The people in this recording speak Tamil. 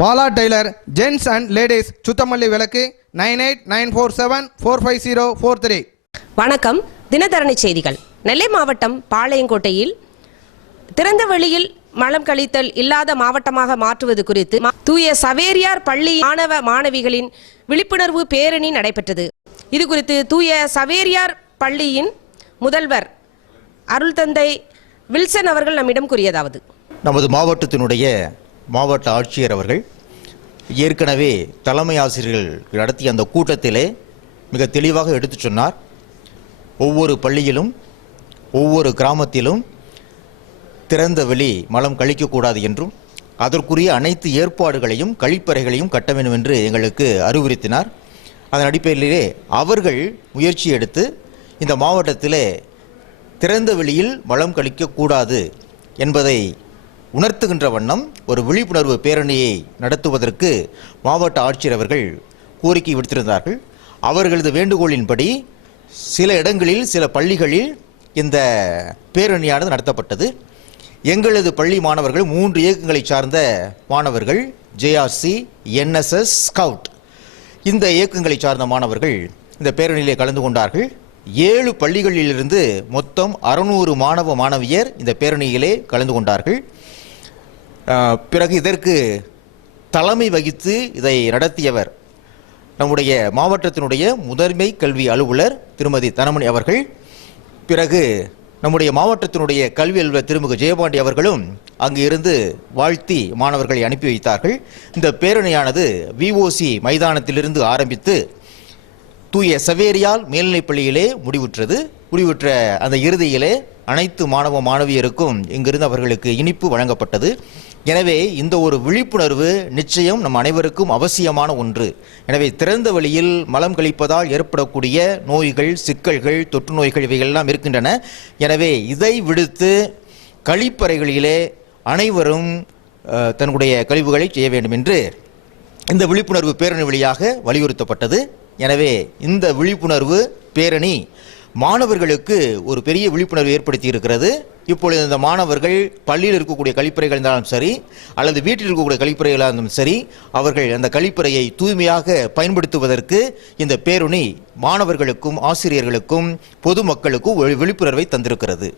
Bala tailor gents and ladies Suthamalli விளக்கு 9894745043. வணக்கம். தினதரணி செய்திகள். நெல்லை மாவட்டம் பாளையங்கோட்டையில் திறந்த வெளியில் மலம் கழித்தல் இல்லாத மாவட்டமாக மாற்றுவது குறித்து தூய சவேரியார் பள்ளி மாணவ மாணவிகளின் விழிப்புணர்வு பேரணி நடைபெற்றது. இது குறித்து தூய சவேரியார் பள்ளியின் முதல்வர் அருள் தந்தை வில்சன் அவர்கள் நம்மிடம் கூறியதாவது: நமது மாவட்டத்தினுடைய மாவட்ட ஆட்சியர் அவர்கள் ஏற்கனவே தலைமை ஆசிரியர்கள் நடத்திய அந்த கூட்டத்திலே மிக தெளிவாக எடுத்து சொன்னார். ஒவ்வொரு பள்ளியிலும் ஒவ்வொரு கிராமத்திலும் திறந்த வெளி மலம் கழிக்கக்கூடாது என்றும் அதற்குரிய அனைத்து ஏற்பாடுகளையும் கழிப்பறைகளையும் கட்ட வேண்டும் என்று எங்களுக்கு அறிவுறுத்தினார். அதன் அடிப்படையிலே அவர்கள் முயற்சி எடுத்து இந்த மாவட்டத்திலே திறந்த வெளியில் மலம் கழிக்கக்கூடாது என்பதை உணர்த்துகின்ற வண்ணம் ஒரு விழிப்புணர்வு பேரணியை நடத்துவதற்கு மாவட்ட ஆட்சியர் அவர்கள் கோரிக்கை விடுத்திருந்தார்கள். அவர்களது வேண்டுகோளின்படி சில இடங்களில் சில பள்ளிகளில் இந்த பேரணியானது நடத்தப்பட்டது. எங்களது பள்ளி மாணவர்கள் 3 இயக்கங்களை சார்ந்த மாணவர்கள், ஜேஆர்சி, என்எஸ்எஸ், ஸ்கவுட், இந்த இயக்கங்களை சார்ந்த மாணவர்கள் இந்த பேரணியிலே கலந்து கொண்டார்கள். 7 பள்ளிகளிலிருந்து மொத்தம் 600 மாணவ மாணவியர் இந்த பேரணியிலே கலந்து கொண்டார்கள். பிறகு இதற்கு தலைமை வகித்து இதை நடத்தியவர் நம்முடைய மாவட்டத்தினுடைய முதன்மை கல்வி அலுவலர் திருமதி தனமணி அவர்கள். பிறகு நம்முடைய மாவட்டத்தினுடைய கல்வி அலுவலர் திருமிகு ஜெயபாண்டி அவர்களும் அங்கு இருந்து வாழ்த்தி மாணவர்களை அனுப்பி வைத்தார்கள். இந்த பேரணியானது விஓசி மைதானத்திலிருந்து ஆரம்பித்து தூய சவேரியால் மேல்நிலைப்பள்ளியிலே முடிவுற்ற அந்த இறுதியிலே அனைத்து மாணவ மாணவியருக்கும் இங்கிருந்து அவர்களுக்கு இனிப்பு வழங்கப்பட்டது. எனவே இந்த ஒரு விழிப்புணர்வு நிச்சயம் நம் அனைவருக்கும் அவசியமான ஒன்று. எனவே திறந்த வெளியில் மலம் கழிப்பதால் ஏற்படக்கூடிய நோய்கள், சிக்கல்கள், தொற்று நோய்கள் இவைகளெல்லாம் இருக்கின்றன. எனவே இதை விடுத்து கழிப்பறைகளிலே அனைவரும் தன்னுடைய கழிவுகளை செய்ய வேண்டும் என்று இந்த விழிப்புணர்வு பேரணி வழியாக வலியுறுத்தப்பட்டது. எனவே இந்த விழிப்புணர்வு பேரணி மாணவர்களுக்கு ஒரு பெரிய விழிப்புணர்வு ஏற்படுத்தி இருக்கிறது. இப்பொழுது இந்த மாணவர்கள் பள்ளியில் இருக்கக்கூடிய கழிப்பறைகள் இருந்தாலும் சரி, அல்லது வீட்டில் இருக்கக்கூடிய கழிப்பறைகளாக இருந்தாலும் சரி, அவர்கள் அந்த கழிப்பறையை தூய்மையாக பயன்படுத்துவதற்கு இந்த பேரணி மாணவர்களுக்கும் ஆசிரியர்களுக்கும் பொதுமக்களுக்கும் விழிப்புணர்வை தந்திருக்கிறது.